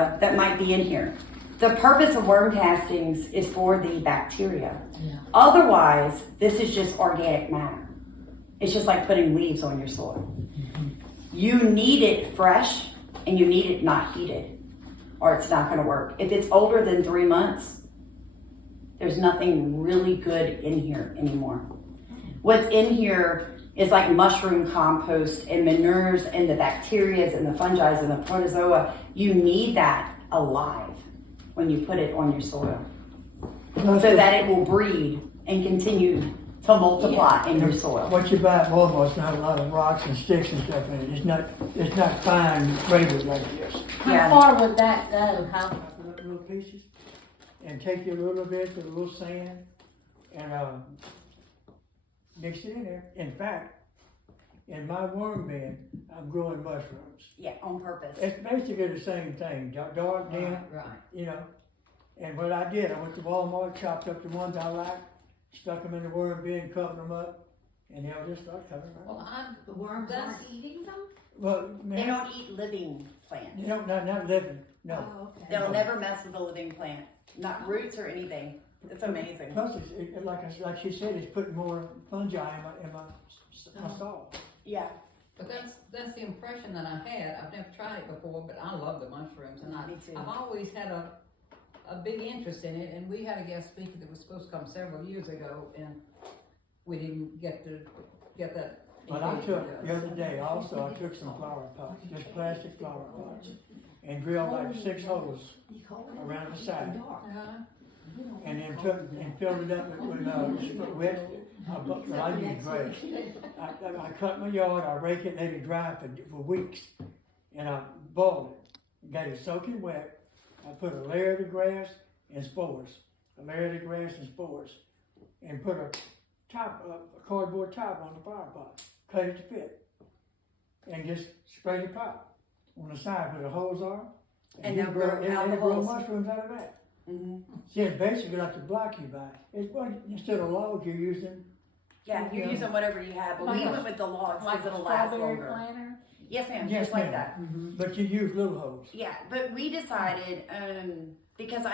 bacteria that might be in here. The purpose of worm castings is for the bacteria. Yeah. Otherwise, this is just organic matter. It's just like putting leaves on your soil. You need it fresh and you need it not heated, or it's not going to work. If it's older than 3 months, there's nothing really good in here anymore. What's in here is like mushroom compost and manures and the bacteria and the fungi and the protozoa. You need that alive when you put it on your soil so that it will breed and continue to multiply in your soil. What you buy at Walmart's not a lot of rocks and sticks and stuff in it. It's not fine graded like this. Yeah. How far would that go? How? Chop it up little pieces and take a little bit of a little sand and mix it in there. In fact, in my worm bin, I'm growing mushrooms. Yeah, on purpose. It's basically the same thing, dark, damp, Right. you know. And what I did, I went to Walmart, chopped up the ones I liked, stuck them in the worm bin, covered them up, and they'll just start coming right. Well, the worms aren't eating them? Well, They man, don't eat living plants. you know, not living, no. Oh, okay. They'll never mess with a living plant, not roots or anything. It's amazing. Plus, like she said, it's putting more fungi in my soil. Yeah. But that's the impression that I had. I've never tried it before, but I love the mushrooms, and Me too. I've always had a big interest in it. And we had a guest speaker that was supposed to come several years ago, and we didn't get that. But I engagement took, done. the other day also, I took some flower pots, just plastic flower pots, and drilled like 6 holes around the side. Uh-huh. And then filled it up with wet, I use grass. I cut my yard, I rake it, let it dry for weeks, and I boiled it, got it soaking wet. I put a layer of the grass and spores, and put a cardboard top on the flower pot, cut it to fit, and just spray the pot on the side where the holes are, And you they'll grow out the grow holes. mushrooms out of that. Mm-hmm. See, it's basically like the block you buy. It's what, instead of logs, you're using. Yeah, you're Yeah. using whatever you have, but Like we a- went with the logs Like because a it'll last strawberry longer. planter? Yes, ma'am, Yes, just like ma'am. that. But you use little holes. Yeah, but we decided, because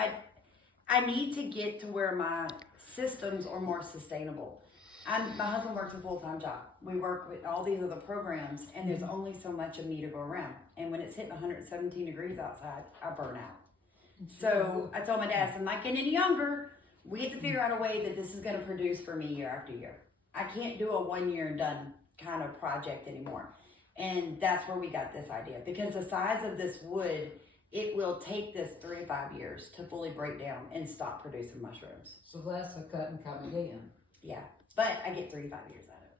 I need to get to where my systems are more sustainable. My husband works a full-time job. We work with all these other programs, and there's only so much of me to go around. And when it's hitting 117 degrees outside, I burn out. So I told my dad, I'm not getting any younger. We have to figure out a way that this is going to produce for me year after year. I can't do a 1 year and done kind of project anymore. And that's where we got this idea, because the size of this wood, it will take this 3 to 5 years to fully break down and stop producing mushrooms. So that's a cut and come again. Yeah, but I get 3 to 5 years out of it.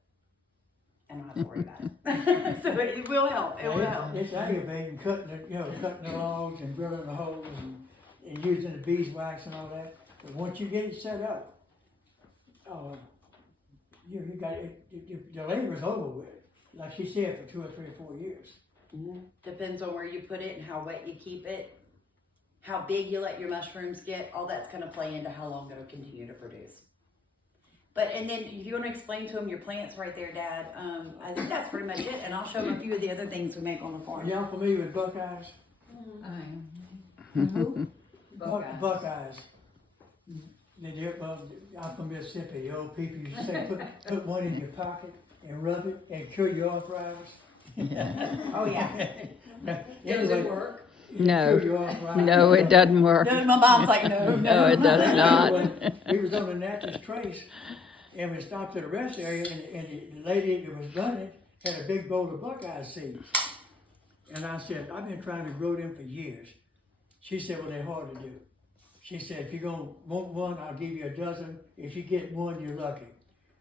I don't have to worry about it. So it will help. It will help. It's aggravating cutting the logs and drilling the holes and using the beeswax and all that. But once you get it set up, you got it, the labor's over with. Like she said, for 2 or 3 or 4 years. Mm-hmm. Depends on where you put it and how wet you keep it, how big you let your mushrooms get. All that's going to play into how long it'll continue to produce. But, and then if you want to explain to them your plants right there, Dad, I think that's pretty much it. And I'll show them a few of the other things we make on the farm. Y'all familiar with Buckeyes? I am. Who? Buckeyes. They do, I'm from Mississippi. The old people used to say, put one in your pocket and rub it and cure your arthritis. Oh, yeah. Does it work? No. Cure your arthritis. No, it doesn't work. No, my mom's like, no, No, it does not. We was on the Natchez Trace, and we stopped at a rest area, and the lady that was running it had a big bowl of Buckeye seeds. And I said, I've been trying to grow them for years. She said, well, they're hard to do. She said, if you're going to want one, I'll give you a dozen. If you get one, you're lucky.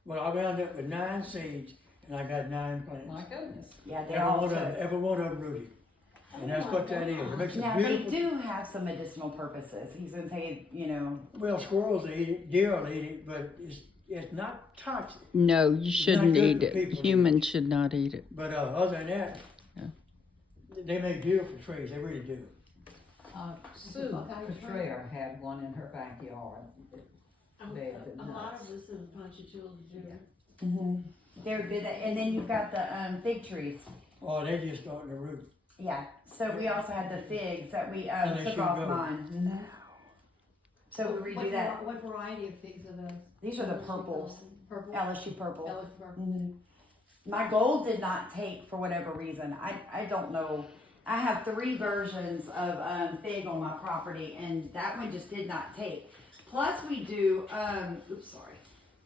Well, I wound up with 9 seeds, and I got 9 plants. My goodness. Yeah, they're all Every one of them rooted. And that's what that is. It makes a Now, they beautiful. do have some medicinal purposes. He's going to say, Well, squirrels eat it, deer will eat it, but it's not toxic. No, you shouldn't good eat for it. people. Humans should not eat it. But other than that, they make beautiful trees. They really do. Sue Petraeus had one in her backyard. A lot of this in Ponchatoula do. they're good. And then you've got the fig trees. Oh, they're just starting to root. Yeah, so we also had the figs that we And they took should off go. mine. No. So we redo that. What variety of figs are those? These are the purples, Purple? LSU purple. LSU purple. Mhm. My gold did not take for whatever reason. I don't know. I have 3 versions of fig on my property, and that one just did not take. Plus we do,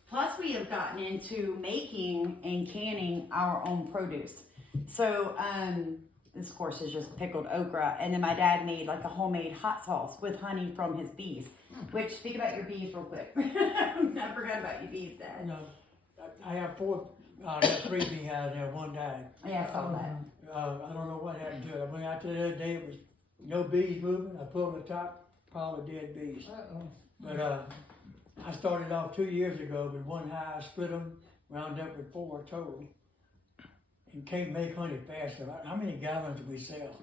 Plus we have gotten into making and canning our own produce. So this of course is just pickled okra, and then my dad made like a homemade hot sauce with honey from his bees. Which, speak about your bees real quick. I forgot about your bees, Dad. No, I have 4, I got 3 beehives there, 1 died. Yeah, I saw that. I don't know what happened to it. I went out there the other day, it was no bees moving. I pulled the top pile of dead bees. But I started off 2 years ago with 1 hive, split them, wound up with 4 total. And can't make honey fast enough. How many gallons did we sell?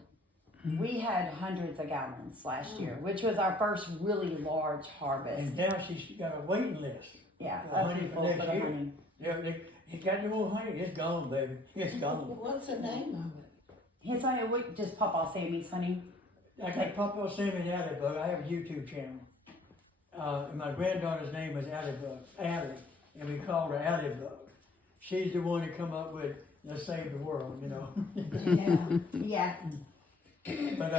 We had hundreds of gallons last year, which was our first really large harvest. And now she's got a waiting list. Yeah, Well, of honey people for for next the year. honey. They got the old honey, it's gone, baby. It's gone. What's the name of it? His honey, just Papa Sammy's honey. I got Papa Sammy and Allie Bug. I have a YouTube channel. And my granddaughter's name is Allie, and we call her Allie Bug. She's the one that come up with let's save the world, you know. Yeah. But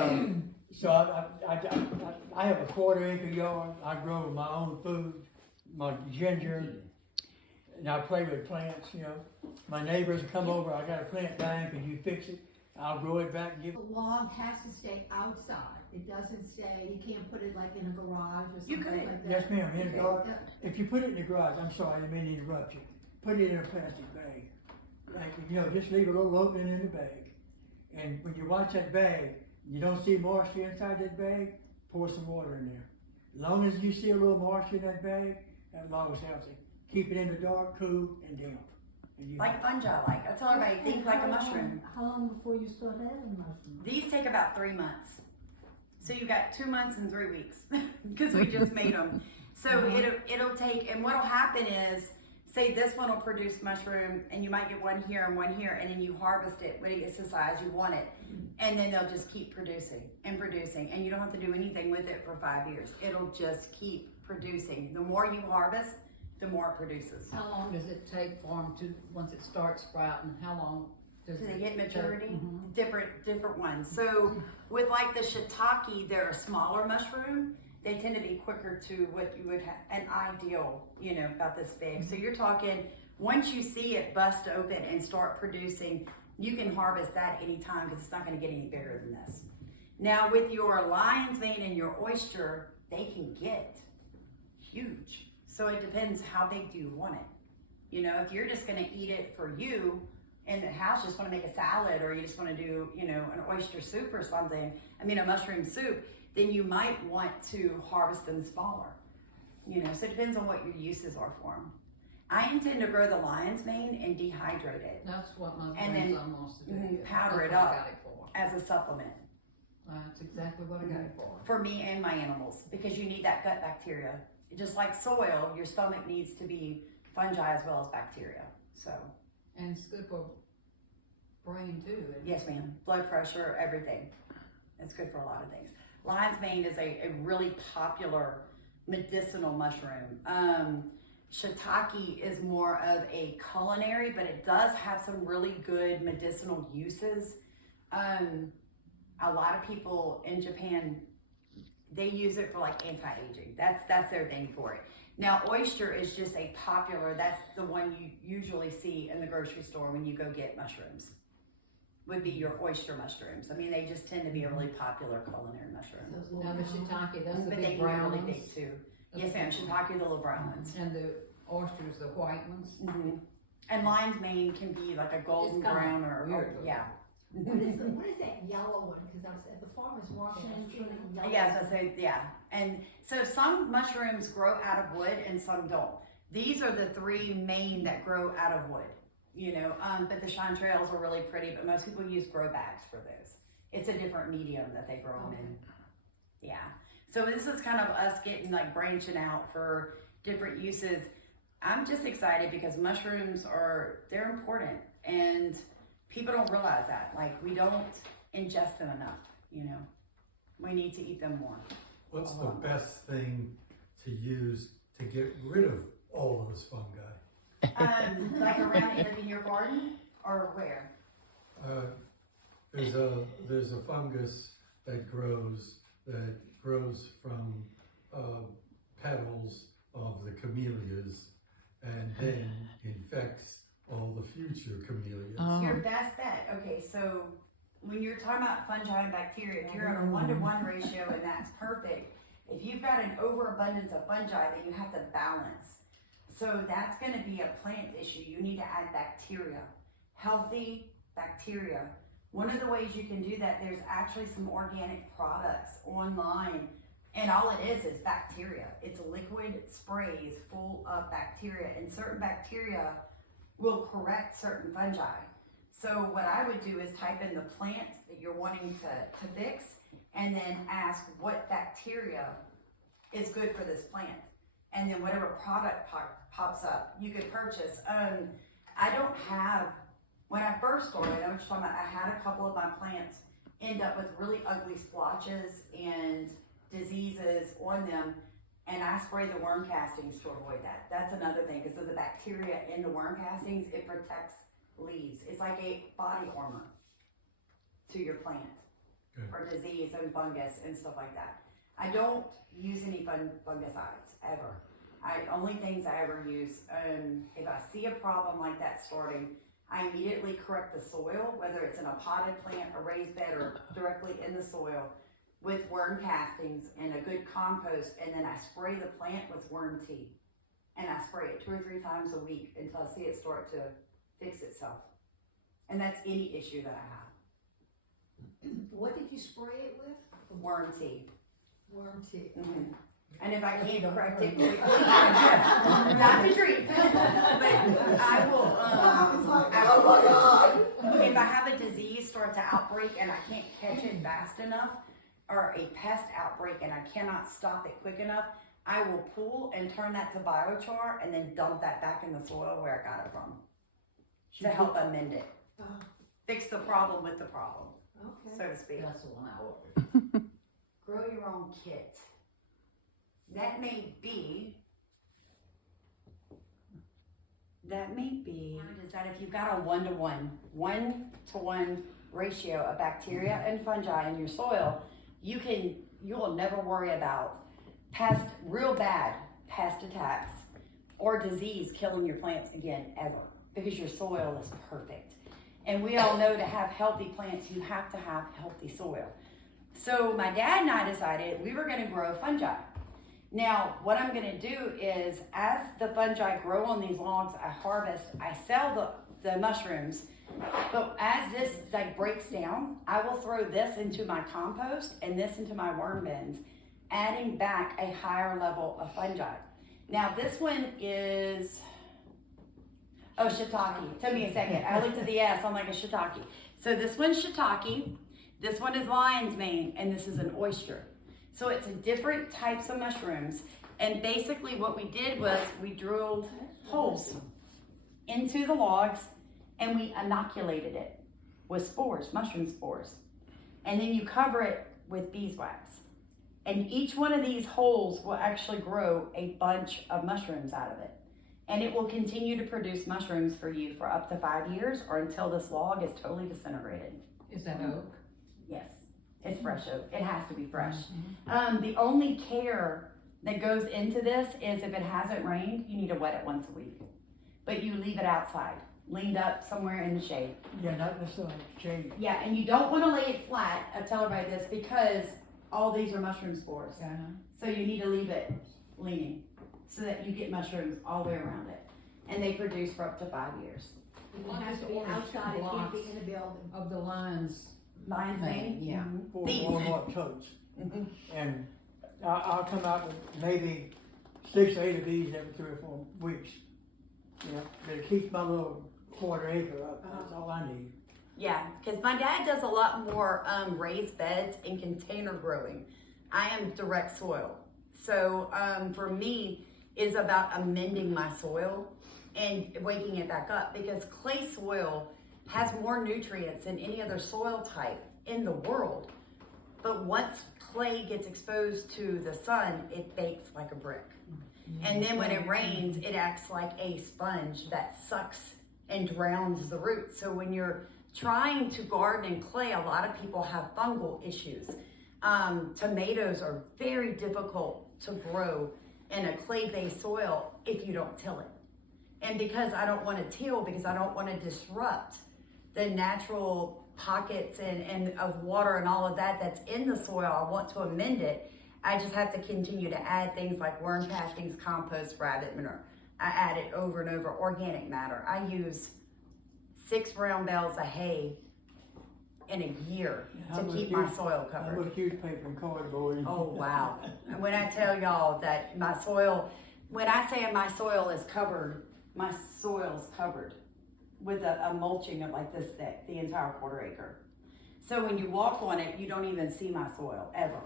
so I have a 1/4 acre yard. I grow my own food, my ginger, and I play with plants. You know, my neighbors come over. I got a plant dying. Can you fix it? I'll grow it back and give. The log has to stay outside. It doesn't stay, you can't put it like in a garage or You something could. like that. Yes, ma'am. In the garden. Yeah. If you put it in the garage, I'm sorry, I didn't mean to interrupt you. Put it in a plastic bag. Like, you know, just leave a little opening in the bag. And when you watch that bag, you don't see moisture inside that bag, pour some water in there. As long as you see a little moisture in that bag, that log is healthy. Keep it in the dark, cool, and damp. And you Like fungi, like. I tell everybody, think like a mushroom. How long before you start having mushrooms? These take about 3 months. So you got 2 months and 3 weeks because we just made them. So it'll take, and what'll happen is, say this one will produce mushroom, and you might get one here and one here, and then you harvest it when it gets the size you want it, and then they'll just keep producing and producing, and you don't have to do anything with it for 5 years. It'll just keep producing. The more you harvest, the more it produces. How long does it take for them to, once it starts sprouting, how long does Do it? they get maturity? Mhm. Different ones. So with like the shiitake, they're a smaller mushroom. They tend to be quicker to what you would have an ideal, you know, about this big. So you're talking, once you see it bust open and start producing, you can harvest that anytime because it's not going to get any bigger than this. Now with your lion's mane and your oyster, they can get huge. So it depends how big do you want it. You know, if you're just going to eat it for you in the house, just want to make a salad, or you just want to do, you know, an oyster soup or something, a mushroom soup, then you might want to harvest them smaller. You know, so it depends on what your uses are for them. I intend to grow the lion's mane and dehydrate it That's what my And then, grandson wants to do. powder it That's what up. I got it for. as a supplement That's exactly what I got it for. for me and my animals, because you need that gut bacteria. Just like soil, your stomach needs to be fungi as well as bacteria. So, And it's good for brain too. yes ma'am, blood pressure, everything. It's good for a lot of things. Lion's mane is a really popular medicinal mushroom. Shiitake is more of a culinary, but it does have some really good medicinal uses. A lot of people in Japan, they use it for like anti-aging. That's their thing for it. Now, oyster is just a popular, that's the one you usually see in the grocery store when you go get mushrooms, would be your oyster mushrooms. I mean, they just tend to be a really popular culinary mushroom. Now the shiitake, that's the But they big can be brown really ones. big too. That's Yes ma'am, the- shiitake, the little brown ones. And the oysters, the white ones. Mm-hmm. And lion's mane can be like a golden It's kinda brown or weird yeah. What is that yellow one? Because I was at the farmer's market, I was seeing a yellow. Yeah, so yeah. And so some mushrooms grow out of wood and some don't. These are the three main that grow out of wood, you know, but the chanterelles are really pretty, but most people use grow bags for those. It's a different medium that they grow them in. Yeah. So this is kind of us getting like branching out for different uses. I'm just excited because mushrooms they're important, and people don't realize that. Like we don't, ingesting enough, you know. We need to eat them more. What's the best thing to use to get rid of all those fungi? Like around in your garden or where? There's a fungus that grows from petals of the camellias and then infects all the future camellias. Oh. Your best bet. Okay, so when you're talking about fungi and bacteria, if you're at a 1-to-1 ratio and that's perfect, if you've got an overabundance of fungi, then you have to balance. So that's going to be a plant issue. You need to add bacteria, healthy bacteria. One of the ways you can do that, there's actually some organic products online, and all it is bacteria. It's liquid sprays full of bacteria, and certain bacteria will correct certain fungi. So what I would do is type in the plant that you're wanting to fix, and then ask what bacteria is good for this plant. And then whatever product pops up, you could purchase. I don't have, when I first started, I know what you're talking about, I had a couple of my plants end up with really ugly splotches and diseases on them, and I spray the worm castings to avoid that. That's another thing, because of the bacteria in the worm castings, it protects leaves. It's like a body armor to your plant for disease and fungus and stuff like that. I don't use any fungicides ever. Only things I ever use, if I see a problem like that starting, I immediately correct the soil, whether it's in a potted plant, a raised bed, or directly in the soil, with worm castings and a good compost, and then I spray the plant with worm tea. And I spray it 2 or 3 times a week until I see it start to fix itself. And that's any issue that I have. What did you spray it with? Worm tea. Worm tea. Mm-hmm. And if I can't correct it quickly, not to drink, but I will, if I have a disease start to outbreak and I can't catch it fast enough, or a pest outbreak and I cannot stop it quick enough, I will pull and turn that to biochar and then dump that back in the soil where I got it from to help amend it. Fix the problem with the problem, Okay. so to speak. That's the one I ordered. Grow your own kit. That may be is that if you've got a 1-to-1 ratio of bacteria and fungi in your soil, you'll never worry about real bad pest attacks or disease killing your plants again ever, because your soil is perfect. And we all know to have healthy plants, you have to have healthy soil. So my dad and I decided we were going to grow fungi. Now, what I'm going to do is, as the fungi grow on these logs, I harvest, I sell the mushrooms, but as this breaks down, I will throw this into my compost and this into my worm bins, adding back a higher level of fungi. Now, this one is, shiitake. Took me a second. I looked at the S, I'm like a shiitake. So this one's shiitake, this one is lion's mane, and this is an oyster. So it's different types of mushrooms. And basically what we did was we drilled holes into the logs and we inoculated it with spores, mushroom spores. And then you cover it with beeswax. And each one of these holes will actually grow a bunch of mushrooms out of it. And it will continue to produce mushrooms for you for up to 5 years, or until this log is totally disintegrated. Is that oak? Yes. It's fresh oak. It has to be fresh. The only care that goes into this is if it hasn't rained, you need to wet it once a week. But you leave it outside, leaned up somewhere in the shade. Yeah, not in the sun, shade. Yeah, and you don't want to lay it flat. I tell everybody this because all these are mushroom spores. So you need to leave it leaning so that you get mushrooms all the way around it. And they produce for up to 5 years. It has to be outside, it can't be in a building. Of the lion's Lion's mane? yeah. Four These. or more totes. And I'll come out with maybe 6 or 8 of these every 3 or 4 weeks. You know, but it keeps my little quarter acre up. That's all I need. Yeah, because my dad does a lot more raised beds and container growing. I am direct soil. So for me, is about amending my soil and waking it back up, because clay soil has more nutrients than any other soil type in the world. But once clay gets exposed to the sun, it bakes like a brick. And then when it rains, it acts like a sponge that sucks and drowns the roots. So when you're trying to garden in clay, a lot of people have fungal issues. Tomatoes are very difficult to grow in a clay-based soil if you don't till it. And because I don't want to till, because I don't want to disrupt the natural pockets and of water and all of that that's in the soil, I want to amend it. I just have to continue to add things like worm castings, compost, rabbit manure. I add it over and over, organic matter. I use 6 round bales of hay in a year to keep my soil How covered. much newspaper and cardboard? Oh, wow. And when I tell y'all that my soil, when I say my soil is covered, my soil's covered with a mulching of like this thick, the entire 1/4 acre. So when you walk on it, you don't even see my soil, ever.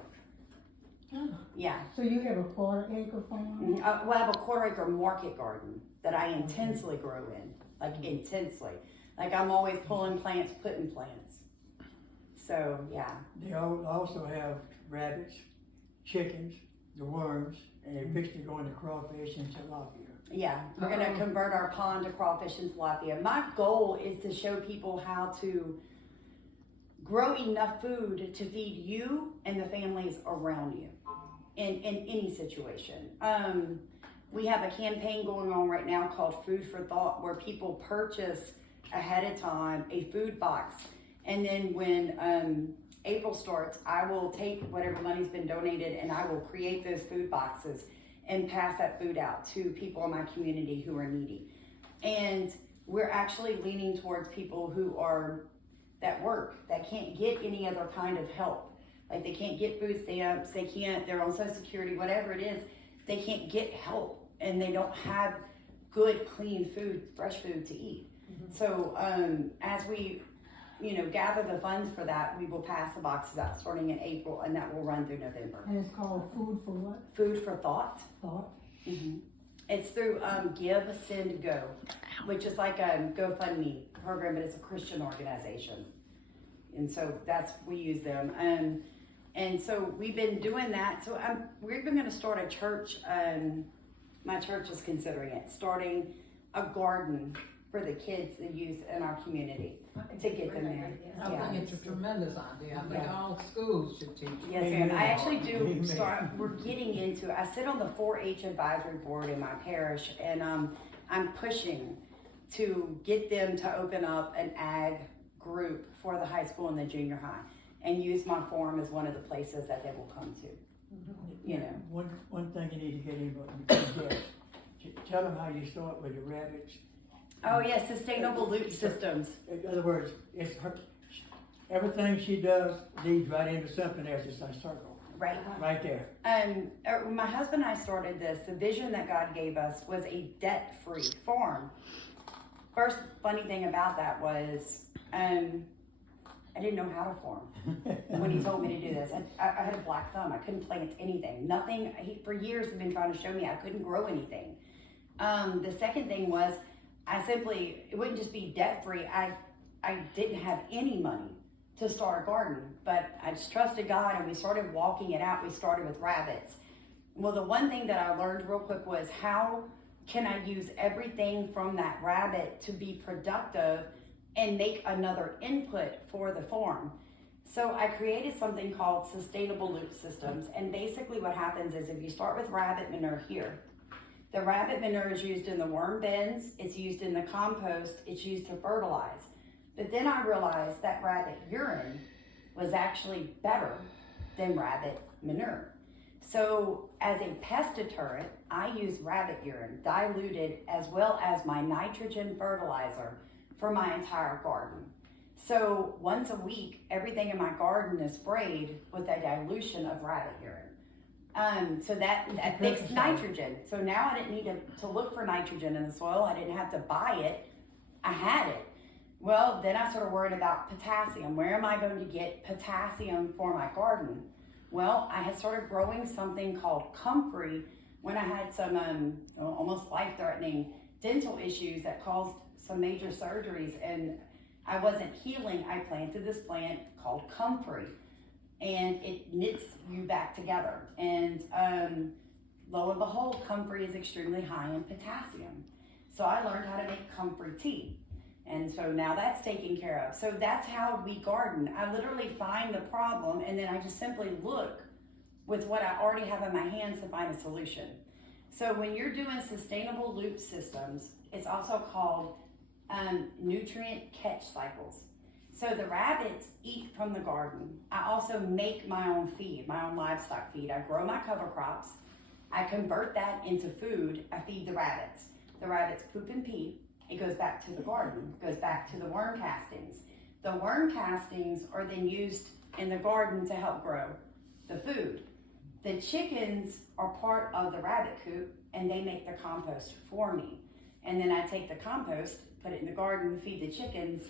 Yeah. So you have a 1/4 acre farm? Well, I have a 1/4 acre market garden that I intensely grow in, like intensely. Like I'm always pulling plants, putting plants. So, yeah. They also have rabbits, chickens, the worms, and they're fixing to go into crawfish and tilapia. Yeah, we're gonna convert our pond to crawfish and tilapia. My goal is to show people how to grow enough food to feed you and the families around you in any situation. We have a campaign going on right now called Food for Thought, where people purchase ahead of time a food box. And then when April starts, I will take whatever money's been donated and I will create those food boxes and pass that food out to people in my community who are needy. And we're actually leaning towards people who are that work, that can't get any other kind of help. Like they can't get food stamps, they're on Social Security, whatever it is, they can't get help and they don't have good, clean food, fresh food to eat. So as we gather the funds for that, we will pass the boxes out starting in April, and that will run through November. And it's called Food for what? Food for Thought. Thought? It's through Give, Send, Go, which is like a GoFundMe program, but it's a Christian organization. And so we use them. And so we've been doing that. So we're even going to start a church. My church is considering it, starting a garden for the kids, the youth in our community to get them there. I think it's a tremendous idea. I think all schools should teach. Yes, ma'am. I actually do start, we're getting into, I sit on the 4-H advisory board in my parish, and I'm pushing to get them to open up an ag group for the high school and the junior high and use my forum as one of the places that they will come to. One thing you need to get in, but tell them how you start with the rabbits. Oh yeah, sustainable loop systems. In other words, it's everything she does leads right into something else. It's a circle. Right there. When my husband and I started this, the vision that God gave us was a debt-free farm. First funny thing about that was I didn't know how to farm when he told me to do this. I had a black thumb. I couldn't plant anything. Nothing. For years had been trying to show me I couldn't grow anything. The second thing was it wouldn't just be debt-free. I didn't have any money to start a garden, but I just trusted God and we started walking it out. We started with rabbits. Well, the one thing that I learned real quick was how can I use everything from that rabbit to be productive and make another input for the farm. So I created something called sustainable loop systems. And basically what happens is if you start with rabbit manure here, the rabbit manure is used in the worm bins, it's used in the compost, it's used to fertilize. But then I realized that rabbit urine was actually better than rabbit manure. So as a pest deterrent, I use rabbit urine diluted as well as my nitrogen fertilizer for my entire garden. So once a week, everything in my garden is sprayed with a dilution of rabbit urine. So that fixed nitrogen. So now I didn't need to look for nitrogen in the soil. I didn't have to buy it. I had it. Well, then I started worrying about potassium. Where am I going to get potassium for my garden? Well, I had started growing something called comfrey when I had some almost life-threatening dental issues that caused some major surgeries. And I wasn't healing, I planted this plant called comfrey, and it knits you back together. And lo and behold, comfrey is extremely high in potassium. So I learned how to make comfrey tea. And so now that's taken care of. So that's how we garden. I literally find the problem, and then I just simply look with what I already have in my hands to find a solution. So when you're doing sustainable loop systems, it's also called nutrient catch cycles. So the rabbits eat from the garden. I also make my own feed, my own livestock feed. I grow my cover crops. I convert that into food. I feed the rabbits. The rabbits poop and pee. It goes back to the garden, goes back to the worm castings. The worm castings are then used in the garden to help grow the food. The chickens are part of the rabbit coop, and they make the compost for me. And then I take the compost, put it in the garden, feed the chickens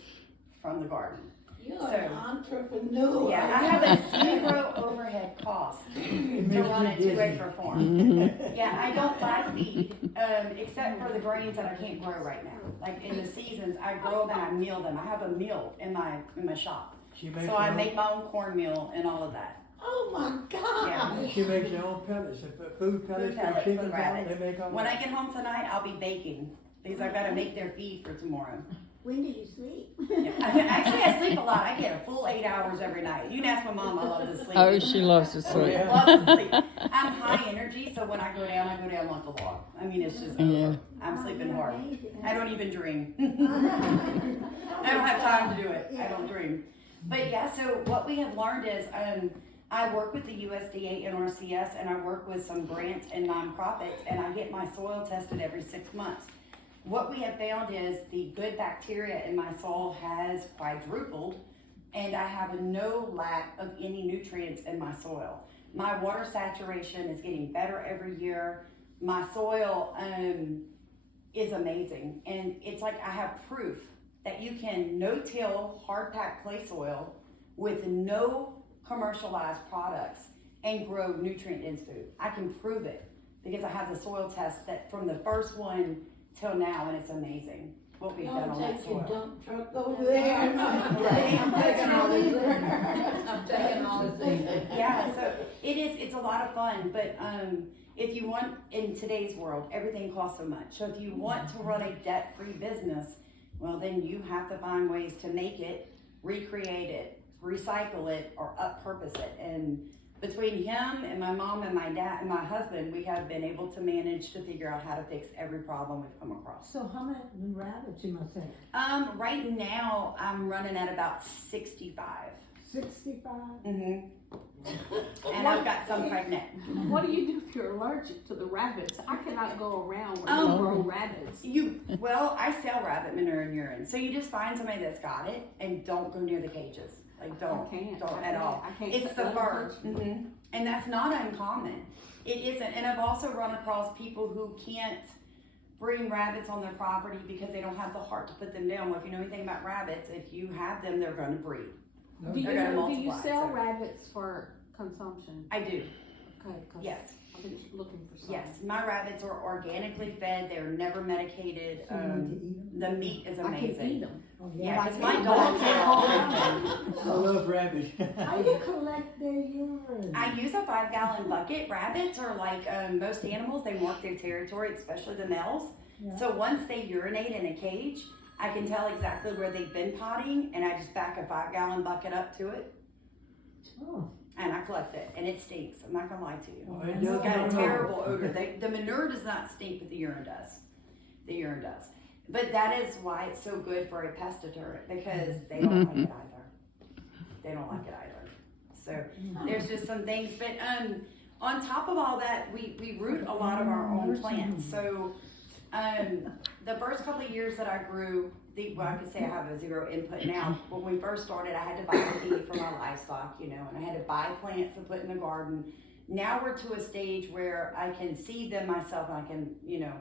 from the garden. You're So, an entrepreneur. Yeah, I have a 0 overhead cost to run a 2-acre farm. Yeah, I don't buy feed, except for the grains that I can't grow right now. Like in the seasons, I grow them and I meal them. I have a meal in my shop. So I make my own cornmeal and all of that. Oh my God. Yeah. She makes her own pellets, food pellets for pellets chickens, for the rabbits. they make all When I that. get home tonight, I'll be baking because I've got to make their feed for tomorrow. When do you sleep? Yeah. Actually, I sleep a lot. I get a full 8 hours every night. You can ask my mom. I love to sleep. Oh, she loves to sleep. yeah. I love to sleep. I'm high energy, so when I go down like a log. I mean, it's just over. Yeah. I'm sleeping You're hard. amazing. I don't even dream. I don't have time to do it. I don't dream. But yeah, so what we have learned is I work with the USDA and NRCS, and I work with some grants and nonprofits, and I get my soil tested every 6 months. What we have found is the good bacteria in my soil has quadrupled, and I have no lack of any nutrients in my soil. My water saturation is getting better every year. My soil is amazing, and it's like I have proof that you can no-till, hard-packed clay soil with no commercialized products and grow nutrient-dense food. I can prove it because I have the soil test that from the first one till now, and it's amazing what we've done on that Take your soil. dump truck over there. I'm taking all this, I'm taking all this things. Yeah, so it's a lot of fun, but if you want, in today's world, everything costs so much. So if you want to run a debt-free business, well, then you have to find ways to make it, recreate it, recycle it, or up-purpose it. And between him and my mom and my dad and my husband, we have been able to manage to figure out how to fix every problem we've come across. So how many rabbits you must have? Right now, I'm running at about 65. 65? Mm-hmm. And I've got some pregnant. What do you do if you're allergic to the rabbits? I cannot go around where Oh. you grow rabbits. Well, I sell rabbit manure and urine. So you just find somebody that's got it and don't go near the cages. Like don't at all. I can't. It's the fur. Mm-hmm. And that's not uncommon. It isn't. And I've also run across people who can't bring rabbits on their property because they don't have the heart to put them down. Well, if you know anything about rabbits, if you have them, they're going to breed. Do you, They're gonna do you multiply, sell so- rabbits for consumption? I do. Okay, 'cause Yes. I've been looking for some. Yes. My rabbits are organically fed. They're never medicated. So you need to eat them? The meat is I can amazing. eat them. Oh, Yeah, because my I dogs can't are hold all I love rabbits. How do you collect their urine? I use a 5-gallon bucket. Rabbits are like most animals, they mark their territory, especially the males. Yeah. So once they urinate in a cage, I can tell exactly where they've been potting, and I just back a 5-gallon bucket up to it, Oh, and I collect it, and it stinks. I'm not gonna lie to you. Oh, it It's does got a not. terrible odor. The manure does not stink, but the urine does. The urine does. But that is why it's so good for a pest deterrent, because they don't like it either. They don't like it either. So there's just some things, but on top of all that, we root a lot of our own plants. So the first couple of years that I grew, I could say I have a 0 input now. When we first started, I had to buy feed for my livestock, and I had to buy plants to put in the garden. Now we're to a stage where I can seed them myself and I can,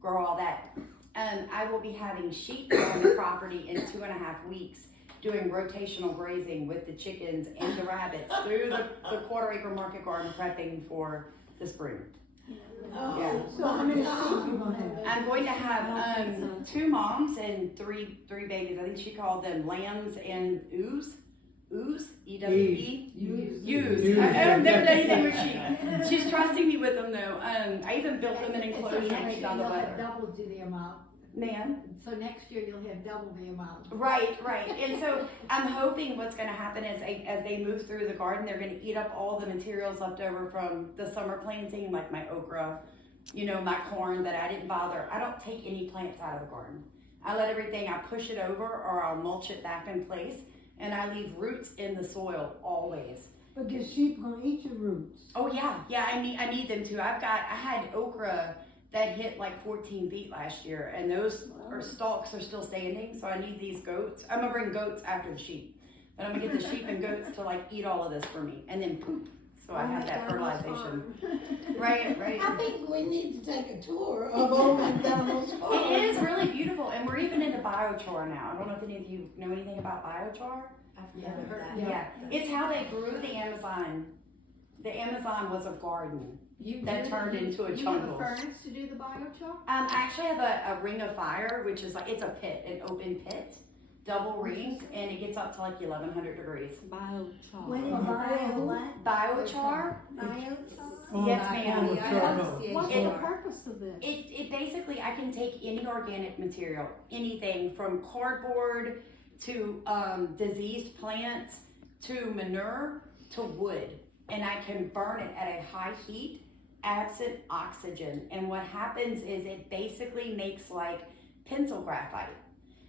grow all that. I will be having sheep on the property in 2.5 weeks, doing rotational grazing with the chickens and the rabbits through the 1/4 acre market garden, prepping for the spring. Oh, so how many sheep you gonna have? I'm going to have 2 moms and three babies. I think she called them lambs and ewes. E-W-E. Ewes. I've never done anything with sheep. She's trusting me with them though. I even built them an And so enclosure next to year keep out the you'll have weather. double the amount. Man. So next year you'll have double the amount. Right. And so I'm hoping what's going to happen is as they move through the garden, they're going to eat up all the materials left over from the summer planting, like my okra, my corn that I didn't bother. I don't take any plants out of the garden. I let everything, I push it over or I'll mulch it back in place, and I leave roots in the soil always. But the sheep gonna eat your roots. Oh yeah, I need them to. I had okra that hit like 14 feet last year, and those stalks are still standing, so I need these goats. I'm gonna bring goats after the sheep, but I'm gonna get the sheep and goats to like eat all of this for me, and then poop, so I have that fertilization. Right. I think we need to take a tour of Old McDonald's farm. It is really beautiful, and we're even into biochar now. I don't know if any of you know anything about biochar. I've never heard Yeah, it's how they grew the Amazon. The Amazon was a garden. That turned into a jungle. You have a furnace to do the biochar? I actually have a ring of fire, which is like, it's a pit, an open pit, double ringed, and it gets up to like 1100 degrees. Biochar. Biochar? Yes, ma'am. What's the purpose of this? It basically, I can take any organic material, anything from cardboard to diseased plants to manure to wood, and I can burn it at a high heat, absent oxygen. And what happens is it basically makes like pencil graphite.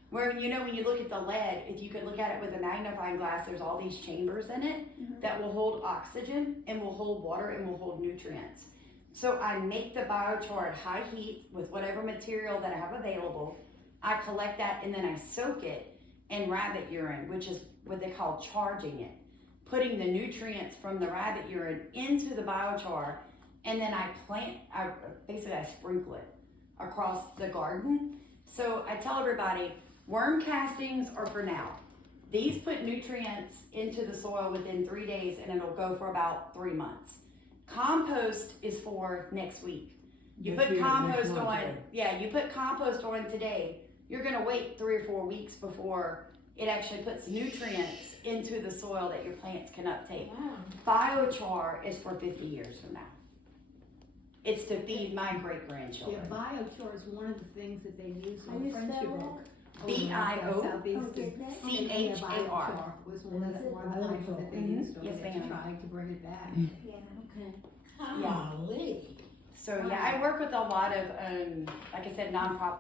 Where, when you look at the lead, if you could look at it with a magnifying glass, there's all these chambers in it that will hold oxygen and will hold water and will hold nutrients. So I make the biochar at high heat with whatever material that I have available. I collect that and then I soak it in rabbit urine, which is what they call charging it. Putting the nutrients from the rabbit urine into the biochar, and then I sprinkle it across the garden. So I tell everybody, worm castings are for now. These put nutrients into the soil within 3 days, and it'll go for about 3 months. Compost is for next week. You put compost on today, you're gonna wait 3 or 4 weeks before it actually puts nutrients into the soil that your plants can uptake. Wow. Biochar is for 50 years from now. It's to feed my great-grandchildren. Yeah, biochar is one of the things that they use How in you friendship spell book. B-I-O-C-H-A-R. Biochar was one of the items that they used on Yes, it, ma'am. trying to bring it back. Golly. So yeah, I work with a lot of, like I said, nonprofit